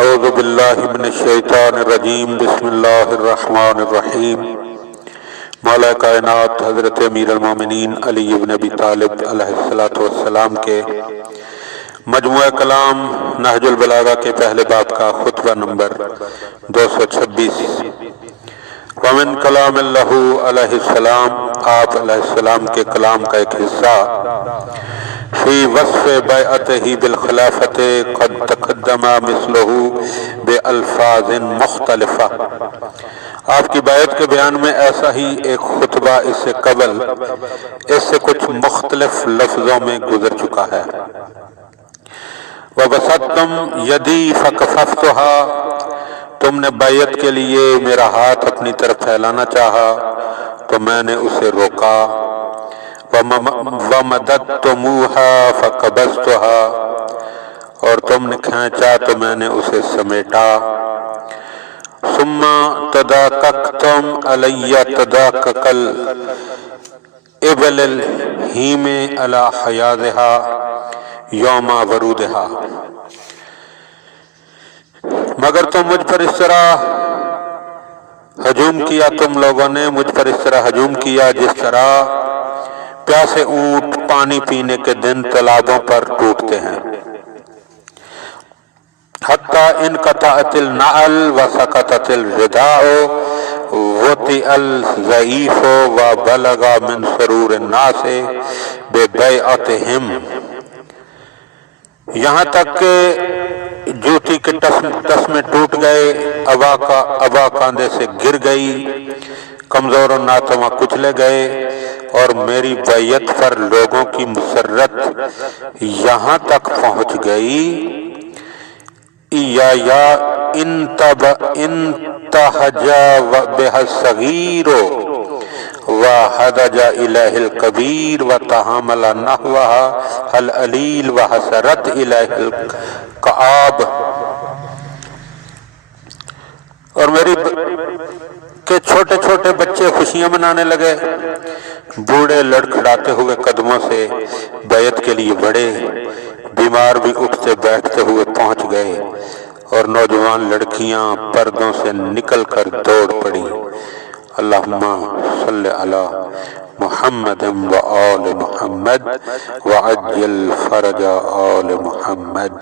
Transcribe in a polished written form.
اعوذ باللہ من الشیطان الرجیم بسم اللہ الرحمن الرحیم۔ مولا کائنات حضرت امیر المومنین علی بن ابی طالب علیہ السلام کے مجموعہ کلام نہج البلاغہ کے پہلے باب کا خطبہ نمبر 226۔ ومن کلام اللہ علیہ السلام، آپ علیہ السلام کے کلام کا ایک حصہ فی وصف بیعتہ بالخلافت قد تقدم مثلہ بالفاظ مختلفہ، آپ کی بیعت کے بیان میں ایسا ہی ایک خطبہ اس سے قبل اس سے کچھ مختلف لفظوں میں گزر چکا ہے۔ وَبَسَطْتُمْ یَدِی فَکَفَفْتُهَا، تم نے بیعت کے لیے میرا ہاتھ اپنی طرف پھیلانا چاہا تو میں نے اسے روکا۔ وَمَدَدْتُمُوهَا فَقَبَضْتُهَا، اور تم نے کھینچا تو میں نے اسے سمیٹا۔ ثُمَّ تَدَاقَقْتُمْ عَلَيَّ تَدَاقُقَ الْإِبِلِ الْحِیمِ عَلَى حَیَاضِهَا یوم ورودہا، مگر تم مجھ پر اس طرح ہجوم کیا، تم لوگوں نے مجھ پر اس طرح ہجوم کیا جس طرح پیاسے اونٹ پانی پینے کے دن تالابوں پر ٹوٹتے ہیں۔ حتی انقطعت النعل وسقطت الرداء وطئ الضعیف وبلغ من سرور الناس ببیعتہم، یہاں تک کہ جوتی کے تسمے ٹوٹ گئے، ابا کاندھے سے گر گئی، کمزور و ناتواں کچلے گئے، اور میری بیعت پر لوگوں کی مسرت یہاں تک پہنچ گئی۔ یا انتہج بها الصغیر وحدج الیہ الکبیر وتحامل نحوها العلیل وحسرت الیہ الکعاب، اور میری کہ چھوٹے چھوٹے بچے خوشیاں منانے لگے، بوڑھے لڑکھڑاتے ہوئے قدموں سے بیعت کے لیے بڑھے، بیمار بھی اٹھتے بیٹھتے ہوئے پہنچ گئے، اور نوجوان لڑکیاں پردوں سے نکل کر دوڑ پڑی۔ اللہم صلی علی محمد و آل محمد وعجل فرج آل محمد۔